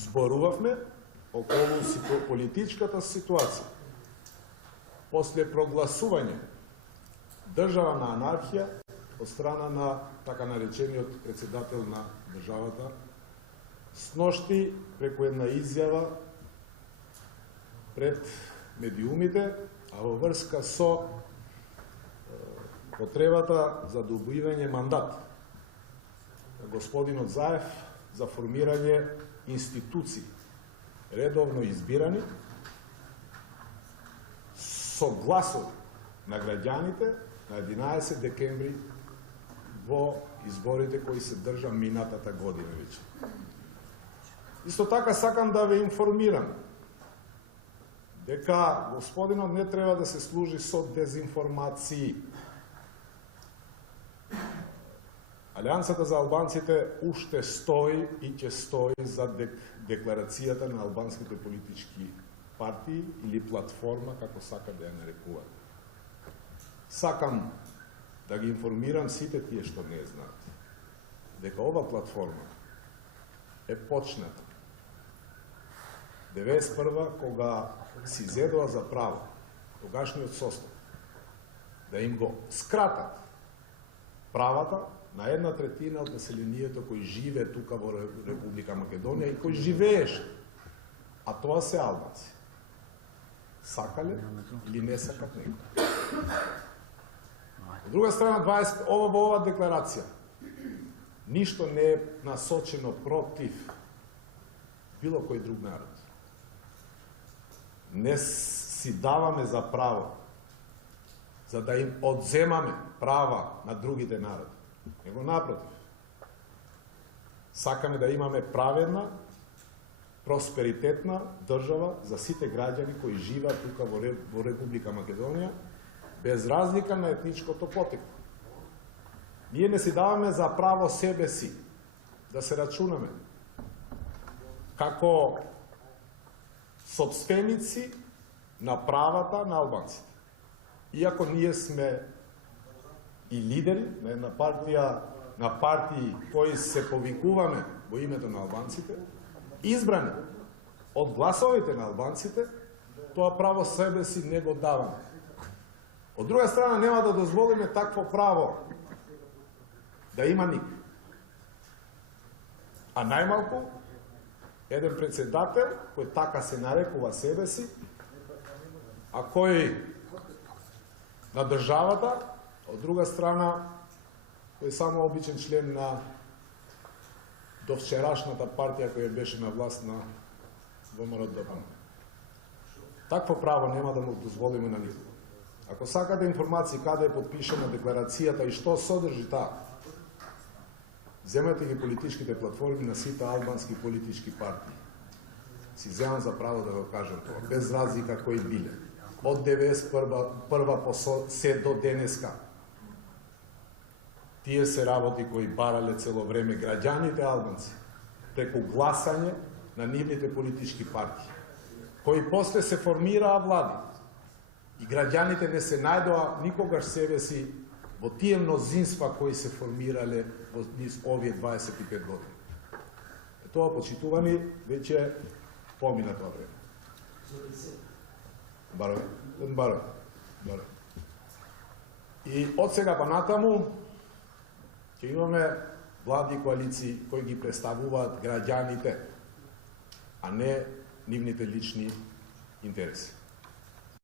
зборувавме околу политичката ситуација. После прогласување држава на анархија од страна на така наречениот председател на државата, сношти преку една изјава пред медиумите, а во врска со потребата за добивање мандат на господинот Заев за формирање институции, редовно избирани, со гласови на граѓаните на 11 декември во изборите кои се држа минатата година веќе. Исто така сакам да ве информирам дека господинот не треба да се служи со дезинформации. Алијансата за албанците уште стои и ќе стои за декларацијата на албанските политички партии или платформа, како сака да ја нарекуваат. Сакам да ги информирам сите тие што не знаат, дека ова платформа е почната 91 кога си зедува за право тогашниот состав да им го скратат правата на 1/3 од населението кој живее тука во Република Македонија и кој живееше, а тоа се албанци. Сакале или не сакат некој. Од друга страна, во ова декларација ништо не е насочено против било кој друг народ. Не си даваме за право за да им одземаме права на другите народи. Него напротив. Сакаме да имаме праведна, просперитетна држава за сите граѓани кои живеат тука во Република Македонија, без разлика на етничкото потекло. Ние не си даваме за право себе си да се рачунаме како собственици на правата на албанците. Иако ние сме и лидери на една партија, на партии кои се повикуваме во името на албанците, избрани од гласовите на албанците, тоа право себе си не го даваме. Од друга страна, нема да дозволиме такво право да има никој. А најмалку, еден председател, кој така се нарекува себе си, а кој на државата, од друга страна, кој е само обичен член на довчерашната партија која беше на власт на ВМРО-ДПМНЕ. Такво право нема да му дозволиме на никој. Ако сакате информации каде е подпишана декларацијата и што содржи таа, земете ги политичките платформи на сите албански политички партии. Си земам за право да го кажам тоа, без разлика кои биле. Од 91 по се до денеска. Тие се работи кои барале цело време граѓаните албанци преку гласање на нивните политички партии, кои после се формираа влади. И граѓаните не се најдоа никогаш себе си во тие мнозинства кои се формирале во низ овие 25 години. Тоа, почитувани, веќе помина тоа време. Барој. И од сега па натаму ќе имаме влади и коалиции кои ги представуваат граѓаните, а не нивните лични интереси.